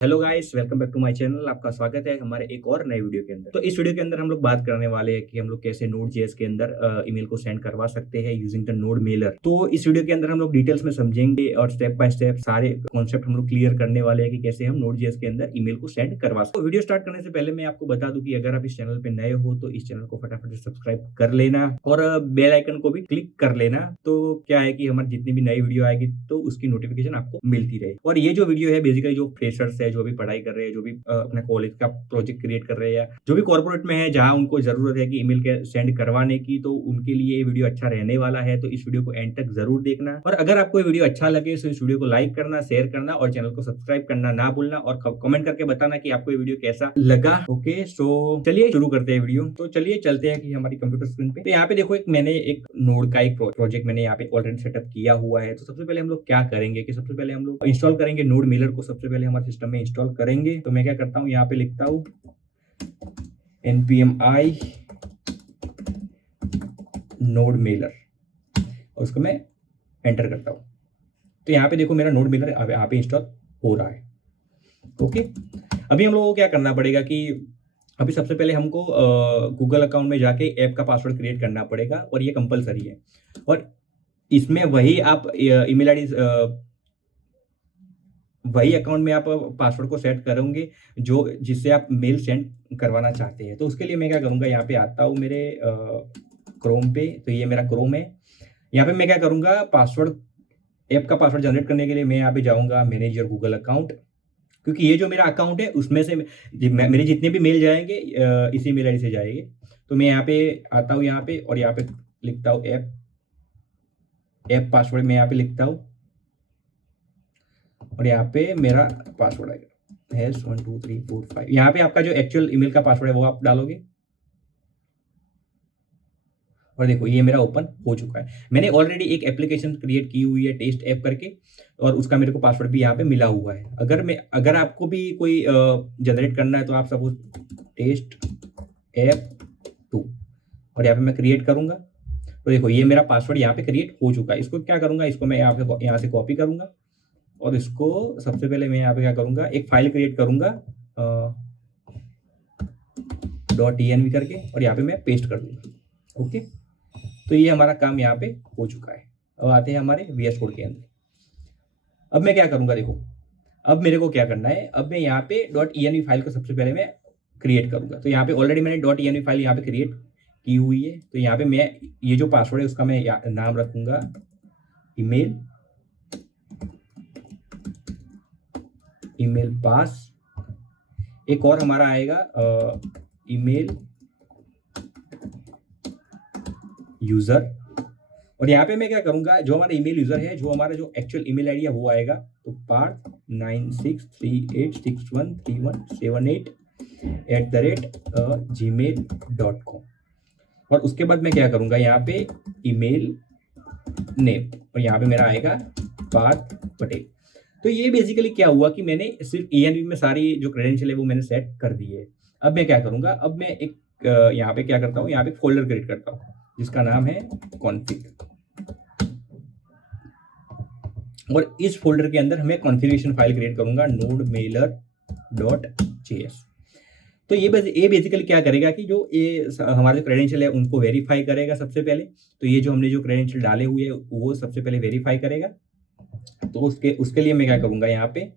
Hello guys, welcome back to my channel. आपका स्वागत है हमारे एक और नए वीडियो के अंदर। तो इस वीडियो के अंदर हम लोग बात करने वाले हैं कि हम लोग कैसे Node.js के अंदर ईमेल को सेंड करवा सकते हैं यूजिंग द नोड मेलर। तो इस वीडियो के अंदर हम लोग डिटेल्स में समझेंगे और स्टेप बाय स्टेप सारे कॉन्सेप्ट हम लोग क्लियर करने वाले हैं कि कैसे हम Node.js के अंदर ईमेल को सेंड करवा सकते हैं। तो वीडियो स्टार्ट करने से पहले मैं आपको बता दूं कि अगर आप इस चैनल पे नए हो तो इस चैनल को फटाफट से सब्सक्राइब कर लेना और बेल आइकन को भी क्लिक कर लेना। तो क्या है कि हमारी जितनी भी नई वीडियो आएगी तो उसकी नोटिफिकेशन आपको मिलती रहे। और ये जो वीडियो है बेसिकली जो फ्रेशर्स है, जो भी पढ़ाई कर रहे हैं, जो भी अपने कॉलेज का प्रोजेक्ट क्रिएट कर रहे हैं, जो भी कॉर्पोरेट में है जहां उनको जरूरत है कि ईमेल के सेंड करवाने की, तो उनके लिए ये वीडियो अच्छा रहने वाला है। तो इस वीडियो को एंड तक जरूर देखना और अगर आपको ये वीडियो अच्छा लगे तो इस वीडियो को लाइक करना, शेयर करना और चैनल को सब्सक्राइब करना ना भूलना और कमेंट करके बताना कि आपको ये वीडियो कैसा लगा। ओके, सो चलिए शुरू करते हैं वीडियो। तो चलिए चलते हैं कि हमारी कंप्यूटर स्क्रीन पे। तो यहाँ पे देखो मैंने एक नोड का एक प्रोजेक्ट मैंने यहाँ पे ऑलरेडी सेटअप किया हुआ है। तो सबसे पहले हम लोग क्या करेंगे कि सबसे पहले हम लोग इंस्टॉल करेंगे नोड मेलर को। सबसे पहले हमारे सिस्टम में इंस्टॉल करेंगे। तो मैं क्या करता हूँ, यहाँ पे लिखता हूँ npm i नोड मेलर और उसको मैं एंटर करता हूँ। तो यहाँ पे देखो मेरा नोड मेलर यहाँ पे इंस्टॉल हो रहा है। ओके, अभी हम लोगों को क्या करना पड़ेगा कि अभी सबसे पहले हमको गूगल अकाउंट में जाके ऐप का पासवर्ड क्रिएट करना पड़ेगा और ये कंपलसरी है। और इसमें वही आप ईमेल आईडी वही अकाउंट में आप पासवर्ड को सेट करोगे जो जिससे आप मेल सेंड करवाना चाहते हैं। तो उसके लिए मैं क्या करूंगा, यहाँ पे आता हूँ मेरे क्रोम पे। तो ये मेरा क्रोम है। यहाँ पे मैं क्या करूंगा, पासवर्ड ऐप का पासवर्ड जनरेट करने के लिए मैं यहाँ पे जाऊंगा मैनेज योर गूगल अकाउंट, क्योंकि ये जो मेरा अकाउंट है उसमें से मेरे जितने भी मेल जाएंगे इसी मेल आईडी से जाएंगे। तो मैं यहाँ पे आता हूँ यहाँ पे और यहाँ पे लिखता हूँ ऐप पासवर्ड मैं यहाँ पे लिखता हूँ और यहाँ पे मेरा पासवर्ड आएगा हैश 1 2 3 4 5। यहाँ पे आपका जो एक्चुअल ईमेल का पासवर्ड है वो आप डालोगे और देखो ये मेरा ओपन हो चुका है। मैंने ऑलरेडी एक एप्लीकेशन क्रिएट की हुई है टेस्ट ऐप करके और उसका मेरे को पासवर्ड भी यहाँ पे मिला हुआ है। अगर आपको भी कोई जनरेट करना है तो आप सपोज टेस्ट ऐप 2 और यहाँ पे मैं क्रिएट करूंगा। तो देखो ये मेरा पासवर्ड यहाँ पे क्रिएट हो चुका है। इसको क्या करूंगा, इसको मैं यहाँ से कॉपी करूंगा और इसको सबसे पहले मैं यहाँ पे क्या करूंगा, एक फाइल क्रिएट करूंगा .env करके और यहाँ पे मैं पेस्ट कर दूंगा। ओके, तो ये हमारा काम यहाँ पे हो चुका है। अब आते हैं हमारे VS कोड के अंदर। अब मैं क्या करूंगा, देखो अब मेरे को क्या करना है, अब मैं यहाँ पे .env फाइल को सबसे पहले मैं क्रिएट करूंगा। तो यहाँ पे ऑलरेडी मैंने .env फाइल यहाँ पे क्रिएट की हुई है। तो यहाँ पे मैं ये जो पासवर्ड है उसका मैं नाम रखूंगा ईमेल पास। एक और हमारा आएगा ईमेल यूजर। और यहाँ पे मैं क्या करूंगा, जो हमारा ईमेल यूजर है, जो हमारा जो एक्चुअल ईमेल आईडी है वो आएगा तो parth9638613178@gmail.com। और उसके बाद मैं क्या करूंगा, यहाँ पे ईमेल नेम और यहाँ पे मेरा आएगा पार्थ पटेल। तो ये बेसिकली क्या हुआ कि मैंने सिर्फ ENV में सारी जो क्रेडेंशियल है वो मैंने सेट कर दी है। अब मैं क्या करूंगा, अब मैं एक यहाँ पे क्या करता हूँ, यहाँ पे फोल्डर क्रिएट करता हूँ जिसका नाम है कॉन्फ़िग। और इस फोल्डर के अंदर मैं कॉन्फ़िगरेशन फाइल क्रिएट करूंगा nodemailer.js। तो ये बेसिकली क्या करेगा कि जो ये हमारे क्रेडेंशियल है उनको वेरीफाई करेगा सबसे पहले। तो ये जो हमने जो क्रेडेंशियल डाले हुए हैं वो सबसे पहले वेरीफाई करेगा। तो उसके लिए मैं क्या करूंगा, यहाँ पे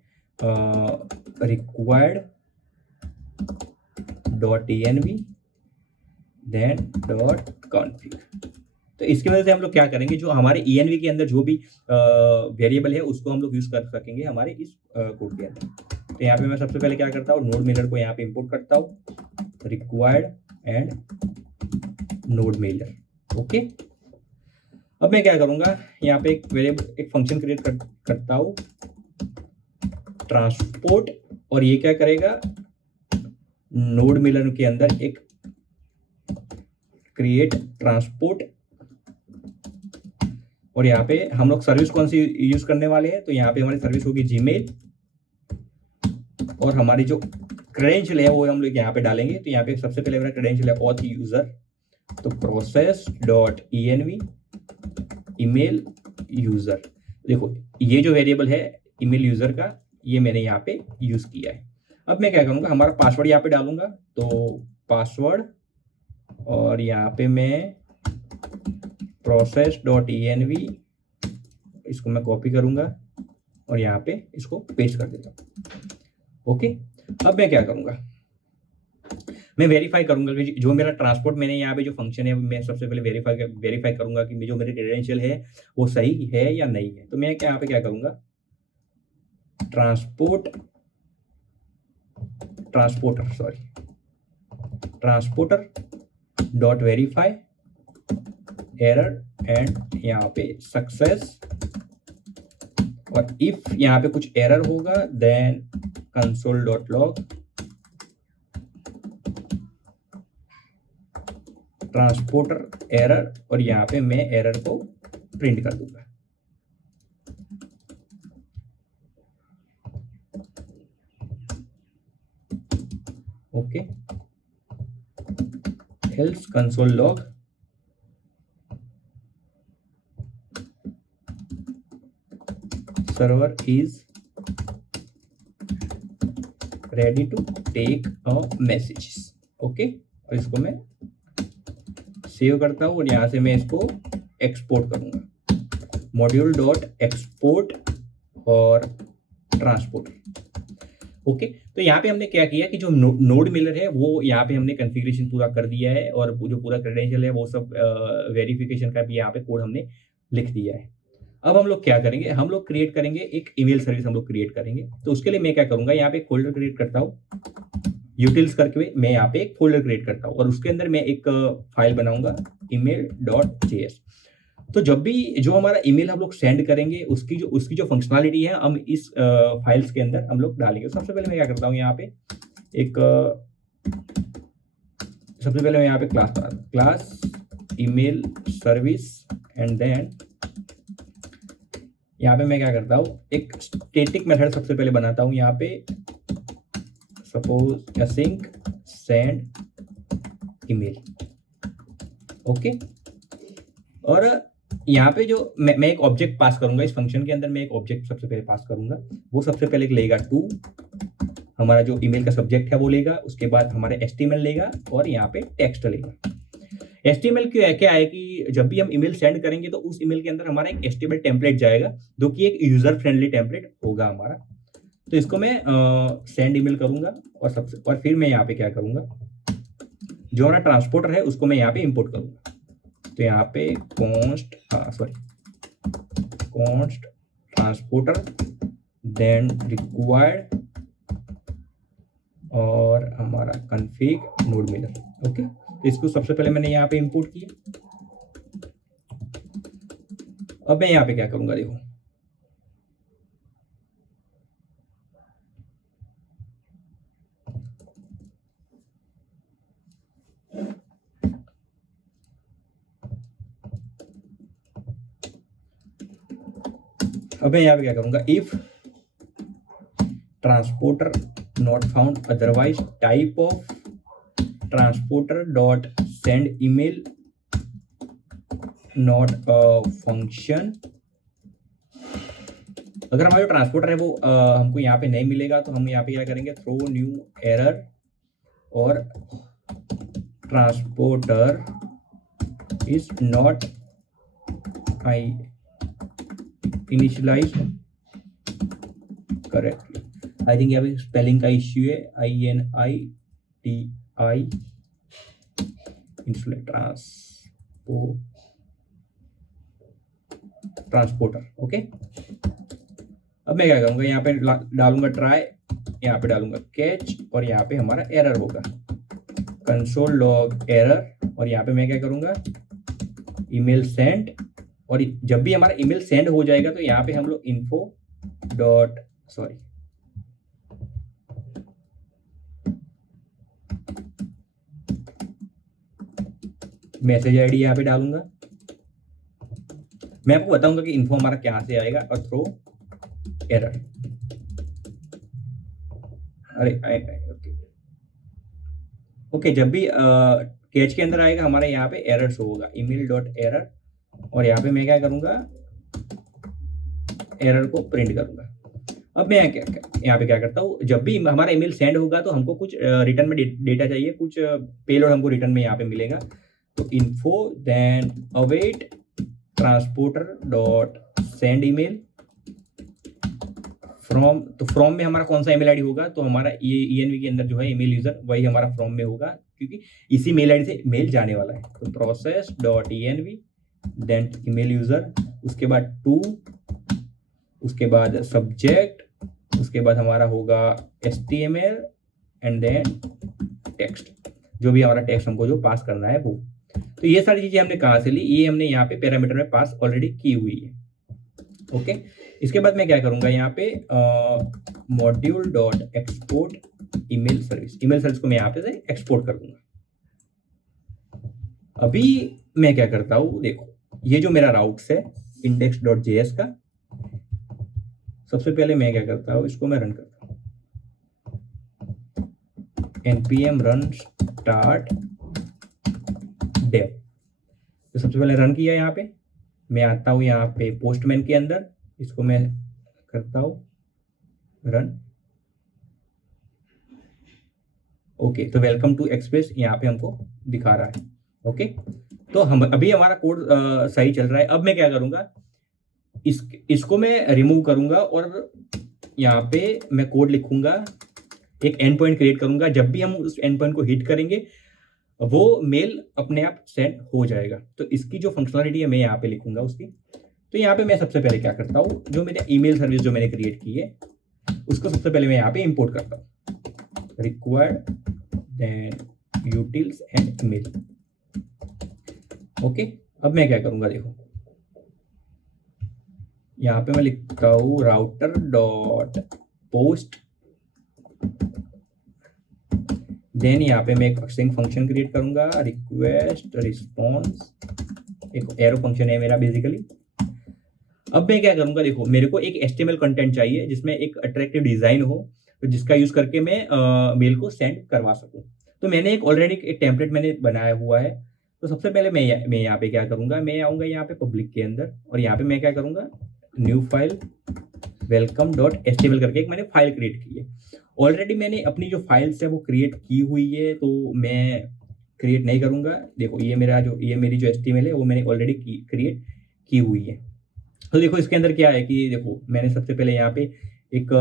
required.env then .config। तो इसकी वजह से हम लोग क्या करेंगे, जो हमारे ENV के अंदर जो भी वेरिएबल है उसको हम लोग यूज कर सकेंगे हमारे इस कोड के अंदर। तो यहाँ पे मैं सबसे पहले क्या करता हूँ, नोड मेलर को यहाँ पे इंपोर्ट करता हूँ required and node Mailer. Okay, अब मैं क्या करूंगा, यहाँ पे एक वेरिएबल एक फंक्शन क्रिएट करता हूँ ट्रांसपोर्ट। और ये क्या करेगा, नोड मेलर के अंदर एक क्रिएट ट्रांसपोर्ट। और यहाँ पे हम लोग सर्विस कौन सी यूज करने वाले हैं, तो यहाँ पे हमारी सर्विस होगी जीमेल और हमारी जो क्रेडेंशियल है वो हम लोग यहाँ पे डालेंगे। तो यहाँ पे सबसे पहले मेरा क्रेडेंशियल है ऑथ यूजर, तो process.env ईमेल यूजर। देखो ये जो वेरिएबल है ईमेल यूजर का ये मैंने यहाँ पे यूज किया है। अब मैं क्या करूँगा, हमारा पासवर्ड यहाँ पे डालूंगा, तो पासवर्ड और यहाँ पे मैं process.env इसको मैं कॉपी करूंगा और यहाँ पे इसको पेस्ट कर देता हूँ। ओके, अब मैं क्या करूंगा, मैं वेरीफाई करूंगा कि जो मेरा ट्रांसपोर्ट मैंने यहाँ पे जो फंक्शन है, मैं सबसे पहले वेरीफाई करूंगा कि जो मेरे क्रेडेंशियल है वो सही है या नहीं है। तो मैं यहाँ पे क्या करूंगा, transporter dot verify error and यहाँ पे सक्सेस, और इफ यहाँ पे कुछ एरर होगा then console dot log transporter error, और यहाँ पे मैं एरर को प्रिंट कर दूंगा। Okay, else console log server is ready to take a messages. Okay, और इसको मैं सेव करता हूँ और यहाँ से मैं इसको एक्सपोर्ट करूंगा, मॉड्यूल डॉट एक्सपोर्ट और ट्रांसपोर्ट। ओके, तो यहाँ पे हमने क्या किया कि जो नोड मिलर है वो यहाँ पे हमने कॉन्फ़िगरेशन पूरा कर दिया है, और जो पूरा क्रेडेंशियल है वो सब वेरिफिकेशन का भी यहाँ पे कोड हमने लिख दिया है। अब हम लोग क्या करेंगे, हम लोग क्रिएट करेंगे एक ईमेल सर्विस, हम लोग क्रिएट करेंगे। तो उसके लिए मैं क्या करूंगा, यहाँ पे एक फोल्डर क्रिएट करता हूँ, यूटिल्स करके मैं यहाँ पे एक फोल्डर क्रिएट करता हूँ और उसके अंदर मैं एक फाइल बनाऊंगा email.js। तो जब भी जो हमारा ईमेल हम लोग सेंड करेंगे उसकी जो फंक्शनलिटी है हम इस फाइल्स के अंदर हम लोग डालेंगे। सबसे पहले मैं क्या करता हूँ, यहाँ पे सबसे पहले मैं यहाँ पे क्लास बनाता हूँ, class email service, and then यहाँ पे मैं क्या करता हूँ, एक स्टैटिक मेथड सबसे पहले बनाता हूँ। यहाँ पे suppose async send email। Okay, और यहाँ पे जो मैं एक ऑब्जेक्ट पास करूंगा, इस फंक्शन के अंदर मैं एक ऑब्जेक्ट सबसे पहले पास करूंगा। वो सबसे पहले लेगा टू, हमारा जो ईमेल का सब्जेक्ट है वो लेगा, उसके बाद हमारे HTML लेगा और यहाँ पे टेक्स्ट लेगा। HTML क्या है कि जब भी हम ईमेल सेंड करेंगे तो उस ईमेल के अंदर हमारा एक HTML टेम्पलेट जाएगा जो कि एक यूजर फ्रेंडली टेम्पलेट होगा हमारा। तो इसको मैं सेंड ईमेल करूंगा और फिर मैं यहाँ पे क्या करूंगा, जो हमारा ट्रांसपोर्टर है उसको मैं यहाँ पे इंपोर्ट करूंगा। तो यहाँ पे कॉन्स्ट ट्रांसपोर्टर देन रिक्वायर्ड और हमारा कॉन्फ़िग नोड मिलर। ओके, तो इसको सबसे पहले मैंने यहाँ पे इंपोर्ट किया। अब मैं यहाँ पे क्या करूंगा, देखो अब मैं यहाँ पे क्या करूंगा, if transporter not found otherwise type of transporter dot send email not a function. अगर हमारा जो ट्रांसपोर्टर है वो हमको यहाँ पे नहीं मिलेगा तो हम यहाँ पे क्या करेंगे, थ्रो न्यू एरर और transporter is not initialize correctly. I think यहाँ पे स्पेलिंग का इश्यू है, INITI ट्रांसपोर्टर। ओके, अब मैं क्या करूंगा, यहाँ पे डालूंगा ट्राई, यहाँ पे डालूंगा कैच और यहाँ पे हमारा एरर होगा कंसोल लॉग एरर, और यहाँ पे मैं क्या करूंगा, ईमेल सेंड, और जब भी हमारा ईमेल सेंड हो जाएगा तो यहाँ पे हम लोग मैसेज आईडी यहाँ पे डालूंगा। मैं आपको बताऊंगा कि इन्फो हमारा कहाँ से आएगा, और थ्रो एरर। ओके, जब भी कैच के अंदर आएगा हमारा यहाँ पे एरर शो होगा, ईमेल डॉट एरर, और यहाँ पे मैं क्या करूंगा, एरर को प्रिंट करूंगा। अब मैं यहाँ पे क्या करता हूँ, जब भी हमारा ईमेल सेंड होगा तो हमको कुछ रिटर्न में डेटा चाहिए, कुछ पेलोड हमको रिटर्न में यहाँ पे मिलेगा। तो info then await transporter dot send email from. तो फ्रॉम में हमारा कौन सा ईमेल आईडी होगा, तो हमारा ये ईएनवी के अंदर जो है ईमेल यूजर वही हमारा फ्रॉम में होगा, क्योंकि इसी मेल आईडी से मेल जाने वाला है। तो process dot ENV then email user, उसके बाद टू, उसके बाद सब्जेक्ट, उसके बाद हमारा होगा HTML एंड देन टेक्स्ट, जो भी हमारा टेक्स्ट हमको जो पास करना है वो। तो ये सारी चीजें हमने कहाँ से ली, ये हमने यहाँ पे पैरामीटर में पास ऑलरेडी की हुई है। ओके, इसके बाद मैं क्या करूंगा यहाँ पे module dot export email service को मैं यहाँ पे से एक्सपोर्ट कर दूंगा। अभी मैं क्या करता हूँ, देखो ये जो मेरा राउट्स है index.js का, सबसे पहले मैं क्या करता हूँ, इसको मैं रन करता हूँ npm run start dev। तो सबसे पहले रन किया, यहाँ पे मैं आता हूँ यहाँ पे पोस्टमैन के अंदर, इसको मैं करता हूँ रन। ओके, तो वेलकम टू एक्सप्रेस यहाँ पे हमको दिखा रहा है। ओके, तो हम अभी हमारा कोड सही चल रहा है। अब मैं क्या करूँगा, इसको मैं रिमूव करूँगा और यहाँ पे मैं कोड लिखूँगा, एक एंड पॉइंट क्रिएट करूँगा। जब भी हम उस एंड पॉइंट को हिट करेंगे वो मेल अपने आप सेंड हो जाएगा। तो इसकी जो फंक्शनलिटी है मैं यहाँ पे लिखूँगा उसकी। तो यहाँ पे मैं सबसे पहले क्या करता हूँ, जो मेरे ईमेल सर्विस जो मैंने क्रिएट की है उसको सबसे पहले मैं यहाँ पे इंपोर्ट करता हूँ, required then utils and email. Okay, अब मैं क्या करूँगा, देखो यहाँ पे मैं लिखता हूँ राउटर डॉट पोस्ट, देन यहाँ पे मैं एक फंक्शन क्रिएट करूँगा रिक्वेस्ट रिस्पॉन्स, एक एरो फंक्शन है मेरा बेसिकली। अब मैं क्या करूँगा, देखो मेरे को एक HTML कंटेंट चाहिए जिसमें एक अट्रैक्टिव डिजाइन हो, तो जिसका यूज करके मैं मेल को सेंड करवा सकूँ। तो मैंने एक ऑलरेडी एक टेम्पलेट मैंने बनाया हुआ है। तो सबसे पहले मैं यहाँ पे क्या करूँगा, मैं आऊँगा यहाँ पे पब्लिक के अंदर और यहाँ पे मैं क्या करूँगा, न्यू फाइल welcome.html करके एक मैंने फाइल क्रिएट की है। ऑलरेडी मैंने अपनी जो फाइल्स है वो क्रिएट की हुई है, तो मैं क्रिएट नहीं करूँगा। देखो ये मेरी जो HTML है वो मैंने ऑलरेडी क्रिएट की हुई है। तो देखो इसके अंदर क्या है कि देखो मैंने सबसे पहले यहाँ पे एक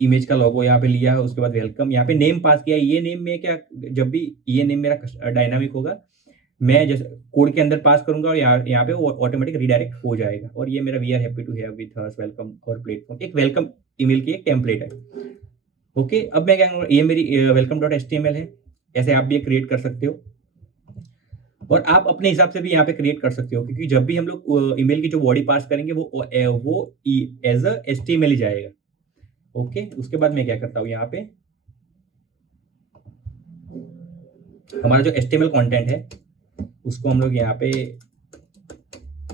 इमेज का लोगो यहाँ पे लिया है, उसके बाद वेलकम, यहाँ पे नेम पास किया। ये नेम में क्या, जब भी ये नेम मेरा डायनामिक होगा मैं जैसे कोड के अंदर पास करूंगा और यहाँ पे वो ऑटोमेटिक रीडायरेक्ट हो जाएगा। और ये मेरा we are happy to have with us welcome और प्लेटफॉर्म, एक वेलकम ईमेल की एक टेम्पलेट है। ओके, अब मैं क्या करूँगा, ये मेरी वेलकम डॉट HTML है, ऐसे आप भी क्रिएट कर सकते हो और आप अपने हिसाब से भी यहाँ पे क्रिएट कर सकते हो, क्योंकि जब भी हम लोग ईमेल की जो बॉडी पास करेंगे वो एज अ HTML ही जाएगा। ओके, उसके बाद मैं क्या करता हूँ, यहाँ पे हमारा जो HTML कंटेंट है उसको हम लोग यहाँ पे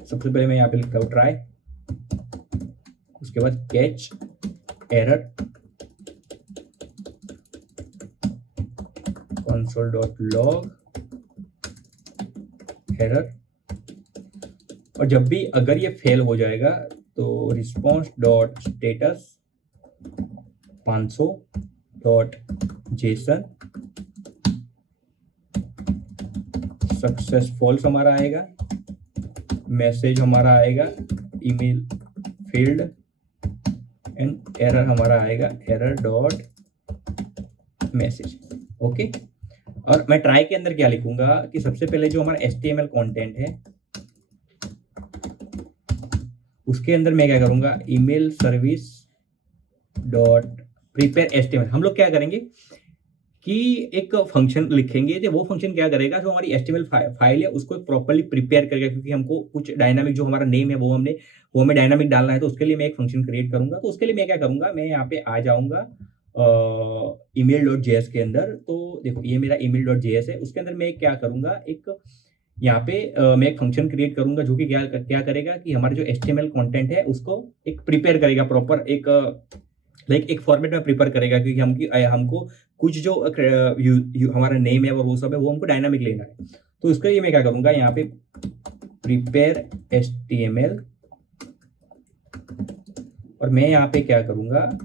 सबसे पहले मैं यहाँ पे लिखता हूँ ट्राई, उसके बाद कैच एरर console.log एरर, और जब भी अगर ये फेल हो जाएगा तो response dot status 500.json success false हमारा आएगा, मैसेज हमारा आएगा ईमेल फील्ड एंड एरर हमारा आएगा एरर डॉट मैसेज। ओके, और मैं ट्राई के अंदर क्या लिखूंगा कि सबसे पहले जो हमारा HTML कंटेंट है उसके अंदर मैं क्या करूंगा, email service dot prepare HTML। हम लोग क्या करेंगे कि एक फंक्शन लिखेंगे, तो वो फंक्शन क्या करेगा, जो हमारी HTML फाइल है उसको प्रॉपर्ली प्रिपेयर करेगा, क्योंकि हमको कुछ डायनामिक जो हमारा नेम है वो हमें डायनामिक डालना है। तो उसके लिए मैं एक फंक्शन क्रिएट करूंगा। तो उसके लिए मैं क्या करूंगा, मैं यहाँ पे आ जाऊंगा email.js के अंदर। तो देखो ये मेरा email.js है, उसके अंदर मैं क्या करूंगा, एक यहाँ पे मैं एक फंक्शन क्रिएट करूंगा जो कि क्या करेगा कि हमारा जो HTML कंटेंट है उसको एक प्रिपेयर करेगा, प्रॉपर एक फॉर्मेट में प्रिपेयर करेगा, क्योंकि हमको कुछ जो हमारा नेम है वो सब है वो हमको डायनामिक लेना है। तो उसके लिए मैं क्या करूंगा, यहाँ पे प्रिपेयर HTML और मैं यहाँ पे क्या करूँगा,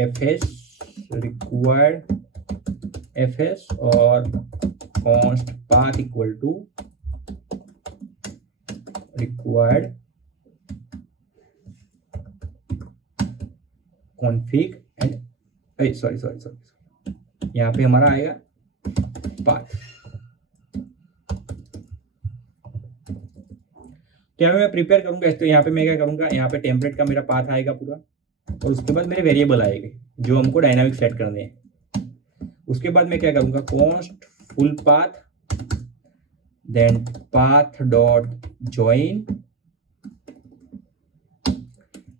fs रिक्वायर्ड fs और const path equal to required config and sorry यहाँ पे हमारा आएगा पाथ। तो यहाँ पे मैं प्रिपेयर करूंगा, तो यहाँ पे मैं क्या करूंगा, यहाँ पे टेम्पलेट का मेरा पाथ आएगा पूरा, और उसके बाद मेरे वेरिएबल आएंगे जो हमको डायनामिक सेट करने हैं। उसके बाद मैं क्या करूंगा, const full path, then path dot join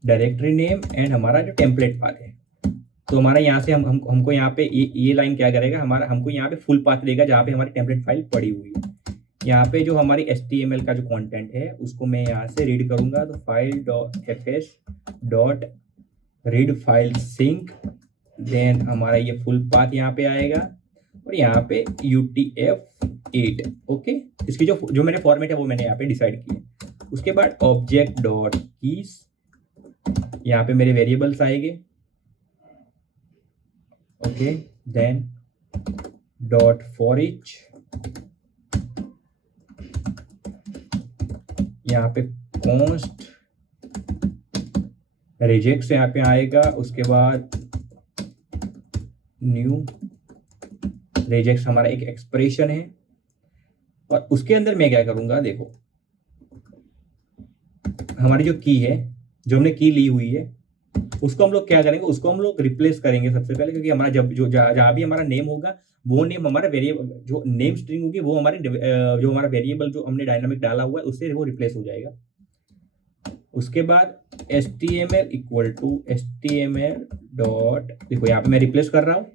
directory name and हमारा जो टेम्पलेट पाथ है। तो हमारा यहाँ से हमको यहाँ पे ये लाइन क्या करेगा, हमको यहाँ पे फुल पाथ देगा जहाँ पे हमारी टेम्पलेट फाइल पड़ी हुई है। यहाँ पे जो हमारी HTML का जो कंटेंट है उसको मैं यहाँ से रीड करूंगा, तो file dot fs dot read file sync, then हमारा ये फुल पाथ यहाँ पे आएगा और यहाँ पे UTF-8। ओके, इसकी जो मैंने फॉर्मेट है वो मैंने यहाँ पे डिसाइड किया। उसके बाद ऑब्जेक्ट डॉट कीज, यहाँ पे मेरे वेरिएबल्स आएंगे। Okay, then dot for each, यहाँ पे कॉन्स्ट रिजेक्ट यहाँ पे आएगा। उसके बाद न्यू रिजेक्ट हमारा एक एक्सप्रेशन है, और उसके अंदर मैं क्या करूंगा, देखो हमारी जो की है, जो हमने की ली हुई है, उसको हम लोग क्या करेंगे, उसको हम लोग रिप्लेस करेंगे सबसे पहले, क्योंकि हमारा जब जो जहाँ भी हमारा नेम होगा वो नेम हमारा वेरिएबल, जो नेम स्ट्रिंग होगी वो हमारे जो हमारा वेरिएबल जो हमने डायनामिक डाला हुआ है उससे वो रिप्लेस हो जाएगा। उसके बाद HTML equal to HTML dot, देखो यहाँ पे मैं रिप्लेस कर रहा हूँ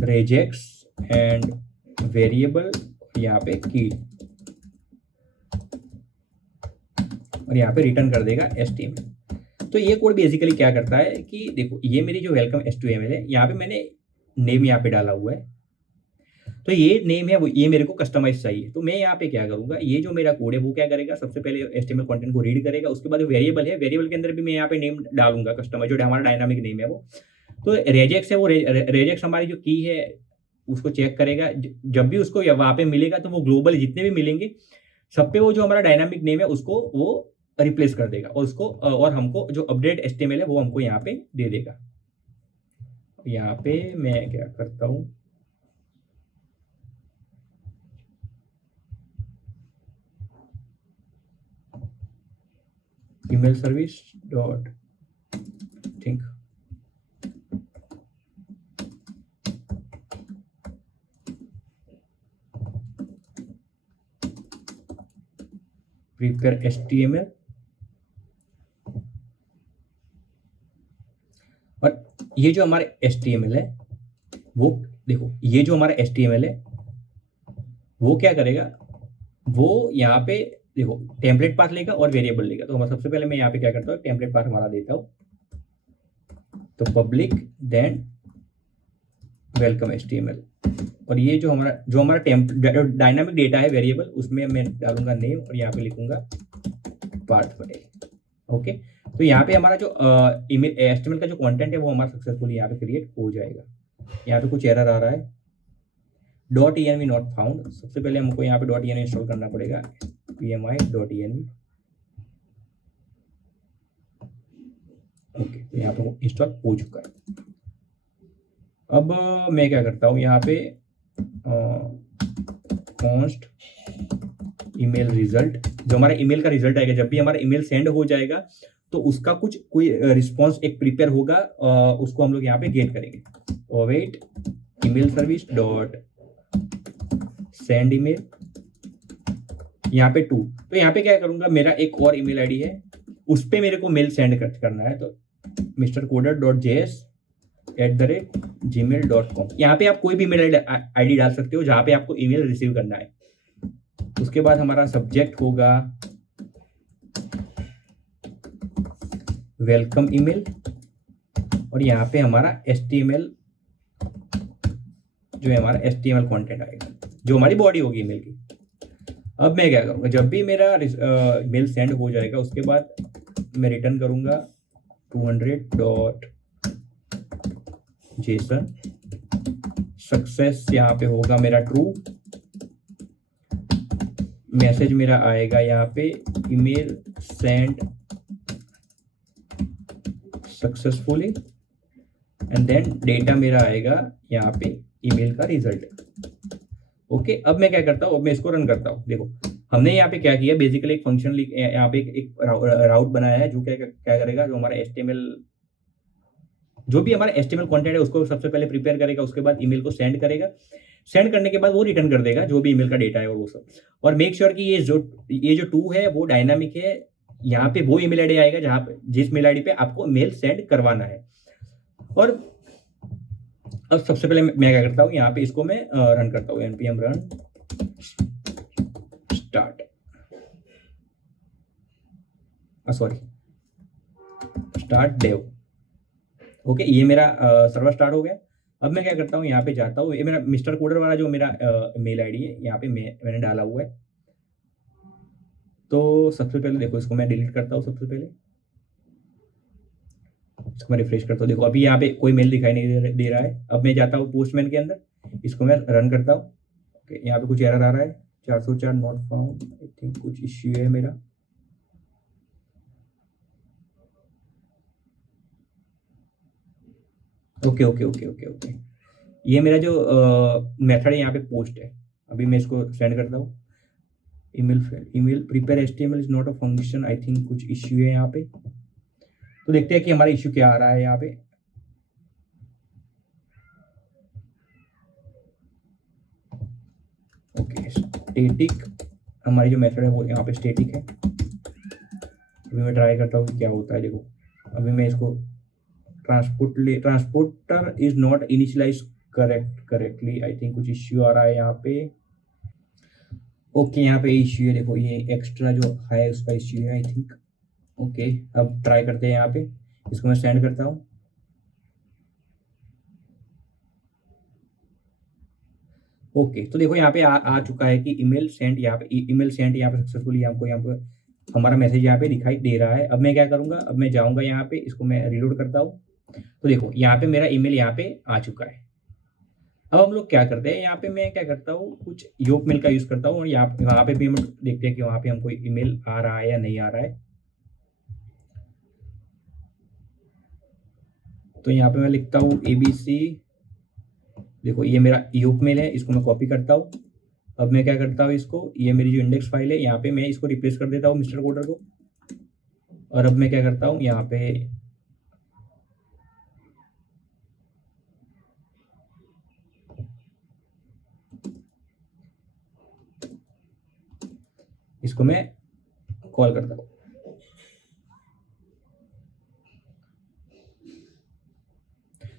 रिजेक्ट्स एंड वेरिएबल, यहाँ पे की, और यहाँ पे रिटर्न कर देगा HTML। तो ये कोड बेसिकली क्या करता है कि देखो ये मेरी जो वेलकम HTML है, यहाँ पे मैंने नेम यहाँ पे डाला हुआ है, तो ये नेम है वो, ये मेरे को कस्टमाइज चाहिए। तो मैं यहाँ पे क्या करूंगा, ये जो मेरा कोड है वो क्या करेगा, सबसे पहले HTML कंटेंट को रीड करेगा। उसके बाद वेरिएबल है, वेरिएबल के अंदर भी मैं यहाँ पे नेम डालूंगा कस्टमाइज, जो हमारा डायनामिक नेम है वो। तो रेजेक्स है, वो रेजेक्स हमारी जो की है उसको चेक करेगा, जब भी उसको वहाँ पे मिलेगा तो वो ग्लोबल जितने भी मिलेंगे सब पे वो जो हमारा डायनामिक नेम है उसको वो रिप्लेस कर देगा, और उसको और हमको जो अपडेट HTML है वो हमको यहाँ पे दे देगा। यहाँ पे मैं क्या करता हूँ, email service dot think, prepare HTML, और ये जो हमारे HTML है वो देखो, ये जो हमारा HTML है वो क्या करेगा, वो यहाँ पे देखो टेम्पलेट पाथ लेगा और वेरिएबल लेगा। तो सबसे पहले मैं यहाँ पे क्या करता हूँ, टेम्पलेट पाथ हमारा देता हूँ, तो पब्लिक देन वेलकम HTML, और ये जो हमारा डायनामिक डेटा है वेरिएबल, उसमें मैं डालूंगा नेम और यहाँ पे लिखूंगा पार्थ पटेल। ओके, तो यहाँ पे हमारा जो HTML का जो कंटेंट है वो हमारा सक्सेसफुली यहाँ पे क्रिएट हो जाएगा। यहाँ पे कुछ एरर आ रहा है, .env नॉट फाउंड। सबसे पहले हमको यहाँ पे .env इंस्टॉल करना पड़ेगा, pmi.env। ओके, तो यहाँ पे इंस्टॉल हो चुका है। अब मैं क्या करता हूँ, यहाँ पे कॉन्स्ट ईमेल रिजल्ट, जो हमारा ईमेल का रिजल्ट आएगा, जब भी हमारा ईमेल सेंड हो जाएगा तो उसका कोई रिस्पॉन्स एक प्रिपेयर होगा, उसको हम लोग यहाँ पे गेट करेंगे। Await email service dot send email, यहाँ पे 2। तो यहाँ पे क्या करूंगा, मेरा एक और ईमेल आईडी है, उस पे मेरे को मेल सेंड करना है, तो mrcoder.js@gmail.com, यहाँ पे आप कोई भी ईमेल आईडी डाल सकते हो जहाँ पे आपको ईमेल रिसीव करना है। उसके बाद हमारा सब्जेक्ट होगा वेलकम ईमेल, और यहाँ पे हमारा HTML, जो है हमारा HTML कंटेंट आएगा, जो हमारी बॉडी होगी ईमेल की। अब मैं क्या करूँगा, जब भी मेरा मेल सेंड हो जाएगा उसके बाद मैं रिटर्न करूंगा 200.json। सक्सेस यहाँ पे होगा मेरा ट्रू। मैसेज मेरा आएगा यहाँ पे email send successfully and then data मेरा आएगा यहाँ पे ईमेल का रिजल्ट। ओके, अब मैं क्या करता हूँ, अब मैं इसको रन करता हूँ। देखो हमने यहाँ पे क्या किया, बेसिकली एक फंक्शन यहाँ पे एक राउट बनाया है जो क्या करेगा, जो हमारा HTML जो भी हमारा HTML कंटेंट है उसको सबसे पहले प्रिपेयर करेगा, उसके बाद ईमेल को सेंड करेगा। सेंड करने के बाद वो रिटर्न कर देगा जो भी ईमेल का डेटा है और वो सब। और मेक श्योर कि ये जो टू है वो डायनामिक है। यहाँ पे वो ईमेल आईडी आएगा जहाँ पे जिस मेल आईडी पे आपको मेल सेंड करवाना है। और अब सबसे पहले मैं क्या करता हूँ, यहाँ पे इसको मैं रन करता हूँ, npm run start start dev। Okay, ये मेरा सर्वर स्टार्ट हो गया। अब मैं क्या करता हूँ, यहाँ पे जाता हूँ, ये मेरा मिस्टर कोडर वाला जो मेरा मेल आईडी है यहाँ पे मैंने डाला हुआ है। तो सबसे पहले देखो इसको मैं डिलीट करता हूँ। सबसे पहले इसको मैं रिफ्रेश करता हूँ। देखो अभी यहाँ पे कोई मेल दिखाई नहीं दे रहा है। अब मैं जाता हूँ पोस्टमैन के अंदर, इसको मैं रन करता हूँ। ओके, यहाँ पे कुछ एरर आ रहा है, 404 नॉट फाउंड, आई थिंक कुछ इश्यू है मेरा। Okay okay okay okay okay, ये मेरा जो मेथड है यहाँ पे पोस्ट है। अभी मैं इसको सेंड करता हूँ। Email prepare HTML is not a function, I think कुछ इश्यू है यहाँ पे। तो देखते हैं कि हमारा इश्यू क्या आ रहा है यहाँ पे। ओके, स्टैटिक हमारी जो मेथड है वो यहाँ पे स्टैटिक है। अभी मैं ट्राई करता हूँ कि क्या होता है। देखो अभी मैं इसको transporter is not initialize correctly, I think कुछ इश्यू आ रहा है यहाँ पे। ओके, यहाँ पे इश्यू है, देखो ये एक्स्ट्रा जो है उसका इश्यू है आई थिंक। ओके, अब ट्राई करते हैं यहाँ पे, इसको मैं सेंड करता हूँ। ओके, तो देखो यहाँ पे आ चुका है कि ईमेल सेंड यहाँ पे सक्सेसफुली हमको यहाँ पे हमारा मैसेज यहाँ पे दिखाई दे रहा है। अब मैं क्या करूँगा, अब मैं जाऊँगा यहाँ पे, इसको मैं रिलोड करता हूँ। तो देखो यहाँ पे मेरा ईमेल यहाँ पे आ चुका है। अब हम लोग क्या करते हैं, यहाँ पे मैं क्या करता हूँ, कुछ योग मेल का यूज करता हूँ और वहाँ पे भी हम देखते हैं कि वहाँ पे हमको ईमेल आ रहा है या नहीं आ रहा है। तो यहाँ पे मैं लिखता हूँ ABC। देखो ये मेरा योग मेल है, इसको मैं कॉपी करता हूँ। अब मैं क्या करता हूँ, इसको ये मेरी जो इंडेक्स फाइल है यहाँ पे मैं इसको रिप्लेस कर देता हूँ मिस्टर कोडर को। और अब मैं क्या करता हूँ, यहाँ पे इसको मैं कॉल करता हूँ।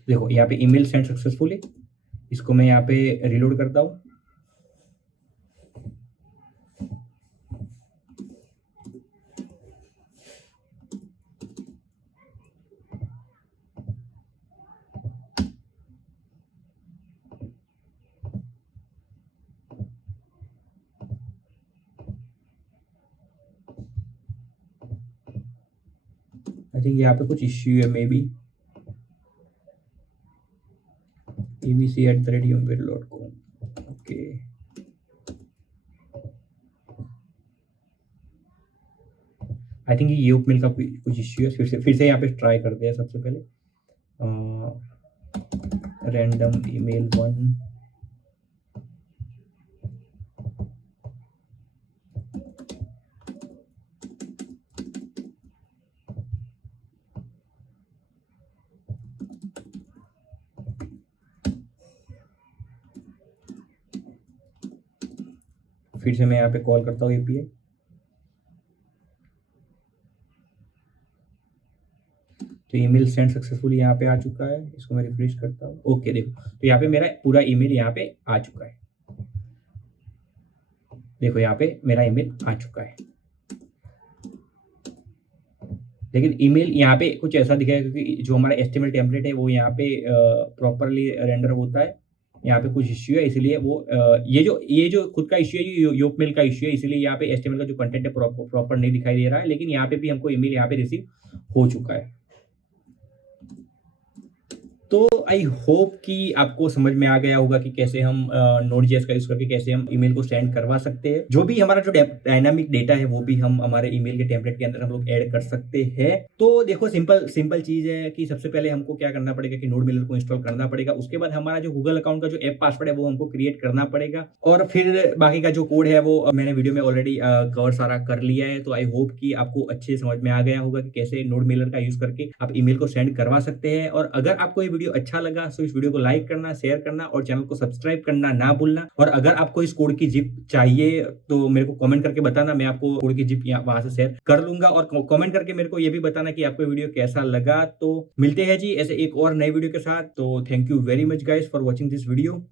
देखो यहाँ पे ईमेल सेंड सक्सेसफुली, इसको मैं यहाँ पे रिलोड करता हूँ। आई थिंक यहाँ पे कुछ इश्यू है may be. abc@gmail.com। Okay, I think ये योग मेल का कुछ इश्यू है। फिर से यहाँ पे ट्राई करते हैं। सबसे पहले रैंडम ईमेल 1। फिर से मैं यहाँ पे कॉल करता हूँ API। तो ईमेल सेंड सक्सेसफुली यहाँ पे आ चुका है, इसको मैं रिफ्रेश करता हूँ। ओके, देखो तो यहाँ पे मेरा पूरा ईमेल यहाँ पे आ चुका है। देखो यहाँ पे मेरा ईमेल आ चुका है, लेकिन ईमेल यहाँ पे कुछ ऐसा दिखेगा क्योंकि जो हमारा HTML टेम्पलेट है वो यहाँ पे प्रॉपरली रेंडर होता है यहाँ पे कुछ इश्यू है, इसलिए वो ये जो खुद का इश्यू है, ये योपमेल का इश्यू है, इसलिए यहाँ पे एचटीएमएल का जो कंटेंट है प्रॉपर नहीं दिखाई दे रहा है, लेकिन यहाँ पे भी हमको ईमेल यहाँ पे रिसीव हो चुका है। तो आई होप कि आपको समझ में आ गया होगा कि कैसे हम नोड.जेएस का यूज करके कैसे हम ईमेल को सेंड करवा सकते हैं। जो भी हमारा जो डायनामिक डेटा है वो भी हम हमारे ईमेल के टेम्पलेट के अंदर हम लोग ऐड कर सकते हैं। तो देखो सिंपल चीज है कि सबसे पहले हमको क्या करना पड़ेगा कि नोड मेलर को इंस्टॉल करना पड़ेगा। उसके बाद हमारा जो गूगल अकाउंट का जो ऐप पासवर्ड है वो हमको क्रिएट करना पड़ेगा, और फिर बाकी का जो कोड है वो मैंने वीडियो में ऑलरेडी कवर सारा कर लिया है। तो आई होप कि आपको अच्छे समझ में आ गया होगा कि कैसे नोड मेलर का यूज करके आप ईमेल को सेंड करवा सकते हैं। और अगर आपको ये वीडियो अच्छा लगा तो इस वीडियो को लाइक करना, शेयर करना और चैनल को सब्सक्राइब करना ना भूलना। और अगर आपको इस कोड की जिप चाहिए तो मेरे को कमेंट करके बताना, मैं आपको कोड की जिप वहां से शेयर कर लूंगा। और कमेंट करके मेरे को ये भी बताना कि आपको वीडियो कैसा लगा। तो मिलते हैं जी ऐसे एक और नए वीडियो के साथ। तो thank you very much guys for watching this video.